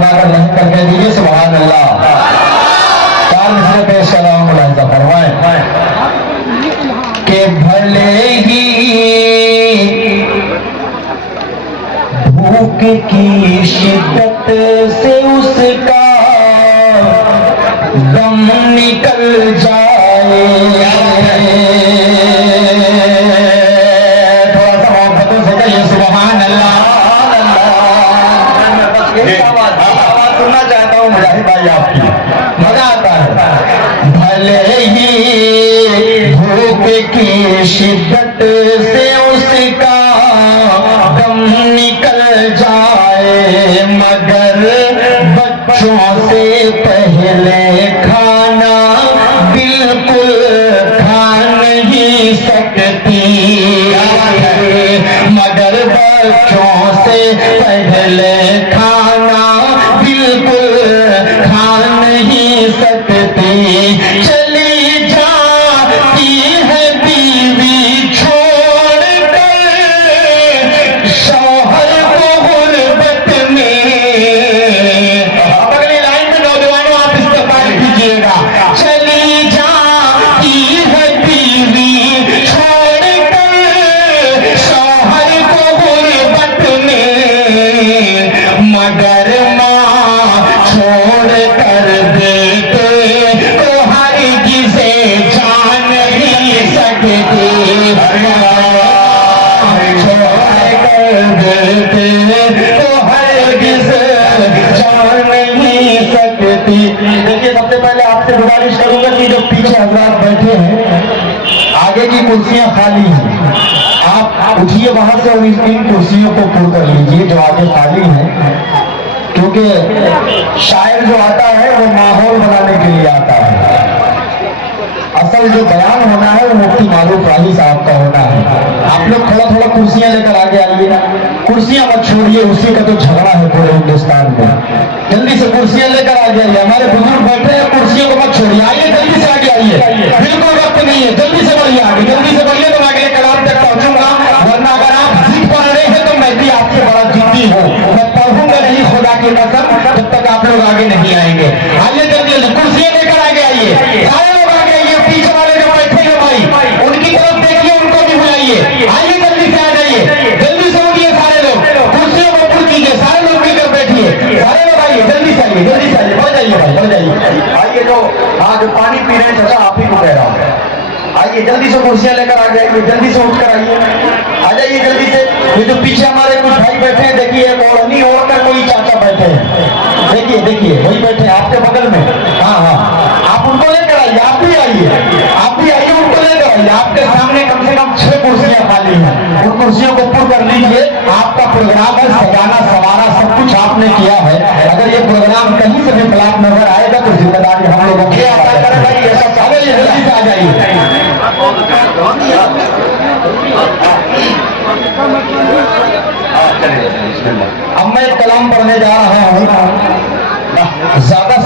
सुनाकर नहीं करके दीजिए सुभान अल्लाह। चार मिसरे पेश कर रहा हूँ, मुलाहिजा फरमाएं कि भले ही भूख की शिद्दत से उसका दम निकल जाए, थोड़ा सा मोहब्बतों से कहिए सुभान अल्लाह। आवाज सुनना चाहता हूँ मुजाहिद भाई आपकी, मजा आता है। भले ही भूख की शिद्दत से उसका दम निकल जाए, मगर बच्चों से पहले खाना बिल्कुल खा नहीं सकती, मगर बच्चों से पहले खाना बिल्कुल खा नहीं सकती। चली जाती है बीवी छोड़कर शौहर को गुर्बत में। अगली लाइन में नौजवानों आप इस्तेमाल कीजिएगा। चली जाती है बीवी छोड़कर शौहर को गुर्बत में, मगर माँ छोड़ कर देते तो हरगिज़ जान नहीं सकती, छोड़ कर देते तो हरगिज़ जान नहीं सकती। देखिए सबसे पहले आपसे गुजारिश करूंगा कि जो पीछे हजरात बैठे हैं, आगे की कुर्सियां खाली हैं, आप उठिए वहां से और इन कुर्सियों को पूर्ण कर लीजिए जो आगे खाली हैं, क्योंकि शायर जो आता है वो माहौल बनाने के लिए आता है। असल जो बयान होना है वो मुफ्ती मारूफ राही साहब का होना है। आप लोग थोड़ा थोड़ा कुर्सियां लेकर आगे आइए, कुर्सियां मत छोड़िए, उसी का तो झगड़ा है पूरे हिंदुस्तान में। जल्दी से कुर्सियां लेकर आ जाइए, हमारे बुजुर्ग बैठे हैं, कुर्सियों को मत छोड़िए, आइए जल्दी से आगे आइए, बिल्कुल वक्त नहीं है, जल्दी से बढ़िए आगे, जल्दी से बढ़िए तो मैं अगले कलाम तक पहुंचूंगा, वरना अगर आप जिद पढ़ रहे हैं तो मैं भी आपसे बड़ा जिद्दी हूँ, मैं पढ़ूंगा नहीं खुदा की कसम जब तक आप लोग आगे नहीं आएंगे। आइए जल्दी जल्दी कुर्सियां लेकर आगे आइए, सारे लोग आगे आइए, पीछे वाले जो बैठे हैं भाई उनकी तरफ देखिए, उनको भी बुलाइए, आइए जल्दी से आ जाइए, जल्दी से उठिए सारे लोग, कुर्सियों को पूर्ण कीजिए, सारे लोग मिलकर बैठिए, सारे लोग आइए, जल्दी से आइए, जल्दी से आइए, बढ़ जाइए भाई, बढ़ जाइए। आइए जो जो पानी पी रहे हैं चाचा आप ही को कह रहा हूँ, आइए जल्दी से कुर्सियां लेकर आ जाइए, जल्दी से उठकर आइए, आ जाइए जल्दी से। ये जो पीछे हमारे कुछ भाई बैठे हैं, देखिए ओढ़नी ओढ़कर कोई चाचा बैठे हैं, देखिए देखिए वही बैठे हैं आपके बगल में, हाँ हाँ, आप उनको लेकर आइए, आप भी आइए, आप भी आइए, उनको लेकर आइए। आपके सामने कम से कम 6 कुर्सियां खाली हैं, उन कुर्सियों को पूर्ण कर लीजिए। आपका प्रोग्राम है, सजाना सवारा सब कुछ आपने किया है, अगर ये प्रोग्राम कहीं से भी फ्लॉप नजर आएगा तो जिम्मेदारी हम लोगों की है। ऐसा सारे जल्दी से आ जाइए। अब मैं कलाम पढ़ने जा रहा हूँ, ज्यादा